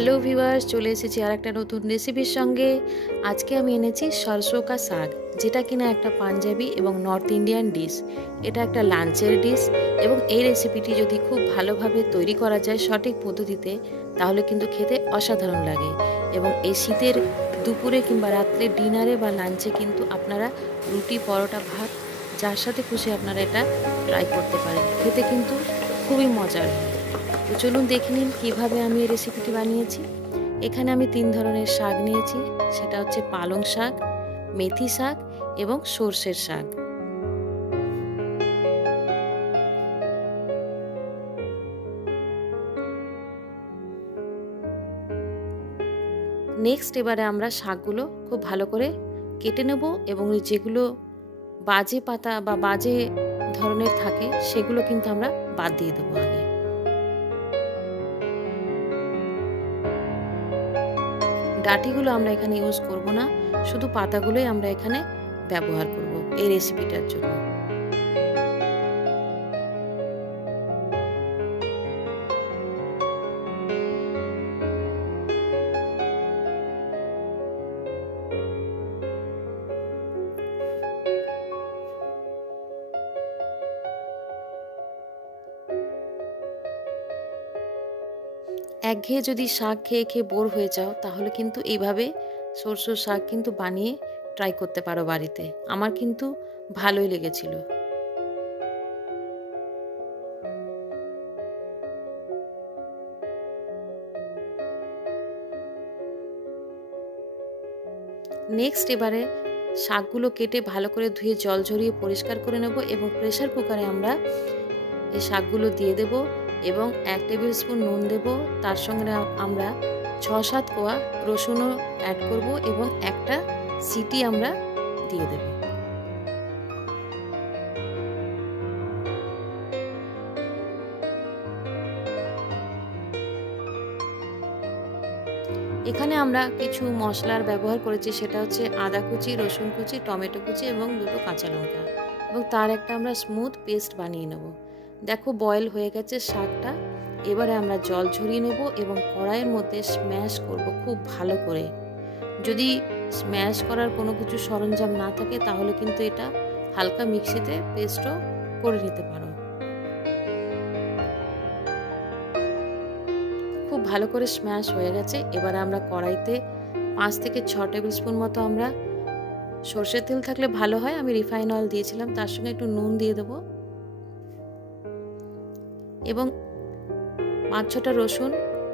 Hello viewers, চলে এসেছি আর একটা নতুন রেসিপির সঙ্গে। আজকে আমি এনেছি সরসোঁ কা শাক, যেটা কিনা একটা পাঞ্জাবি এবং নর্থ ইন্ডিয়ান ডিশ। এটা একটা লাঞ্চের ডিশ এবং এই রেসিপিটি যদি খুব ভালোভাবে তৈরি করা যায় সঠিক পদ্ধতিতে, তাহলে কিন্তু খেতে অসাধারণ লাগে। এবং এই শীতের দুপুরে কিংবা রাত্রে ডিনারে বা লাঞ্চে কিন্তু আপনারা রুটি, পরোটা, ভাত যার সাথে খুশি আপনারা এটা ট্রাই করতে পারেন। খেতে কিন্তু খুবই মজার। তো চলুন দেখে নিন কীভাবে আমি এই রেসিপিটি বানিয়েছি। এখানে আমি 3 ধরনের শাক নিয়েছি। সেটা হচ্ছে পালং শাক, মেথি শাক এবং সর্ষের শাক। নেক্সট এবারে আমরা শাকগুলো খুব ভালো করে কেটে নেব এবং যেগুলো বাজে পাতা বা বাজে ধরনের থাকে সেগুলো কিন্তু আমরা বাদ দিয়ে দেবো আগে। ডাঁটিগুলো আমরা এখানে ইউজ করব না, শুধু পাতাগুলোই আমরা এখানে ব্যবহার করব এই রেসিপিটার জন্য। একঘেয়ে যদি শাক খেয়ে খেয়ে বোর হয়ে যাও, তাহলে কিন্তু এইভাবে সরষের শাক কিন্তু বানিয়ে ট্রাই করতে পারো বাড়িতে। আমার কিন্তু ভালোই লেগেছিল। নেক্সট এবারে শাকগুলো কেটে ভালো করে ধুয়ে জল ঝরিয়ে পরিষ্কার করে নেব এবং প্রেসার কুকারে আমরা এই শাকগুলো দিয়ে দেব এবং 1 টেবিল স্পুন নুন দেব। তার সঙ্গে আমরা 6-7 কোয়া রসুনও অ্যাড করব এবং একটা সিটি আমরা দিয়ে দেব। এখানে আমরা কিছু মশলার ব্যবহার করেছি, সেটা হচ্ছে আদা কুচি, রসুন কুচি, টমেটো কুচি এবং 2টো কাঁচা লঙ্কা, এবং তার একটা আমরা স্মুথ পেস্ট বানিয়ে নেব। দেখো বয়েল হয়ে গেছে শাকটা। এবারে আমরা জল ঝরিয়ে নেব এবং কড়াইয়ের মধ্যে স্ম্যাশ করব খুব ভালো করে। যদি স্ম্যাশ করার কোনো কিছু সরঞ্জাম না থাকে তাহলে কিন্তু এটা হালকা মিক্সিতে পেস্টও করে নিতে পারো। খুব ভালো করে স্ম্যাশ হয়ে গেছে। এবার আমরা কড়াইতে 5 থেকে 6 টেবিল স্পুন মতো আমরা সর্ষের তেল থাকলে ভালো হয়, আমি রিফাইন অয়েল দিয়েছিলাম। তার সঙ্গে একটু নুন দিয়ে দেবো এবং 5-6টা রসুন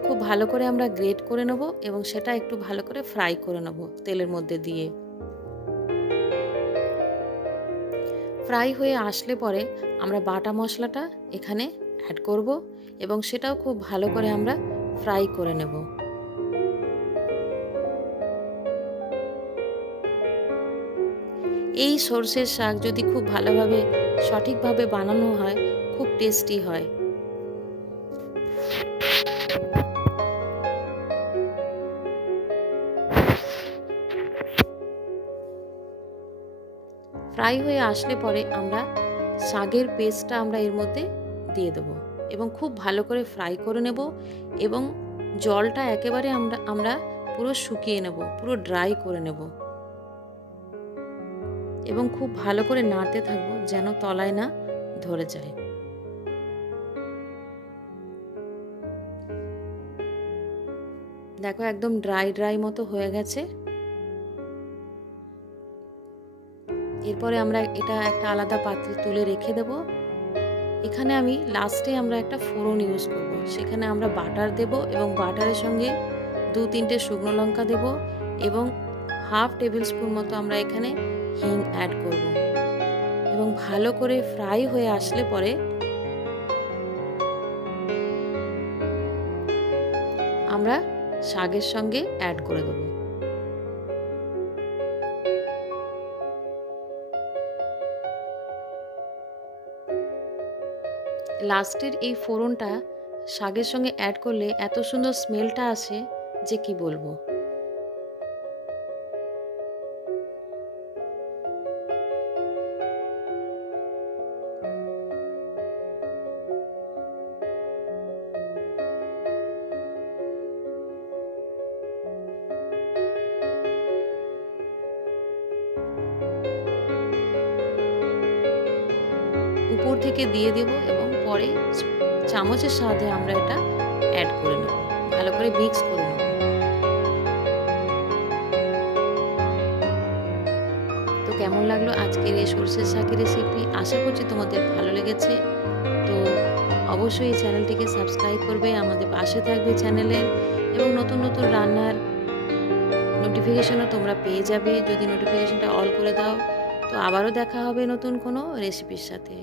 খুব ভালো করে আমরা গ্রেট করে নেব এবং সেটা একটু ভালো করে ফ্রাই করে নেব তেলের মধ্যে দিয়ে। ফ্রাই হয়ে আসলে পরে আমরা বাটা মশলাটা এখানে অ্যাড করব এবং সেটাও খুব ভালো করে আমরা ফ্রাই করে নেব। এই সর্ষের শাক যদি খুব ভালোভাবে সঠিকভাবে বানানো হয়, খুব টেস্টি হয়। ফ্রাই হয়ে আসলে পরে আমরা শাকের পেস্টটা আমরা এর মধ্যে দিয়ে দেব এবং খুব ভালো করে ফ্রাই করে নেব এবং জলটা একেবারে আমরা পুরো শুকিয়ে নেব, পুরো ড্রাই করে নেব এবং খুব ভালো করে নাড়তে থাকবো যেন তলায় না ধরে যায়। দেখো একদম ড্রাই ড্রাই মতো হয়ে গেছে। এরপরে আমরা এটা একটা আলাদা পাত্রে তুলে রেখে দেব। এখানে আমি লাস্টে আমরা একটা ফোড়ন ইউজ করব। সেখানে আমরা বাটার দেব এবং বাটারের সঙ্গে 2-3টে শুকনো লঙ্কা দেব এবং হাফ টেবিল স্পুন মতো আমরা এখানে হিং অ্যাড করব এবং ভালো করে ফ্রাই হয়ে আসলে পরে আমরা শাকের সঙ্গে অ্যাড করে দেব। লাস্টের এই ফোড়নটা শাকের সঙ্গে অ্যাড করলে এত সুন্দর স্মেলটা আসে যে কি বলবো। উপর থেকে দিয়ে দেব এবং পরে চামচের সাহায্যে আমরা এটা অ্যাড করে নেব, ভালো করে মিক্স করে নেব। তো কেমন লাগলো আজকের এই সরষের শাকের রেসিপি? আশা করছি তোমাদের ভালো লেগেছে। তো অবশ্যই এই চ্যানেলটিকে সাবস্ক্রাইব করবে, আমাদের পাশে থাকবে চ্যানেলের, এবং নতুন নতুন রান্নার নোটিফিকেশনও তোমরা পেয়ে যাবে যদি নোটিফিকেশনটা অল করে দাও। তো আবারও দেখা হবে নতুন কোনো রেসিপির সাথে।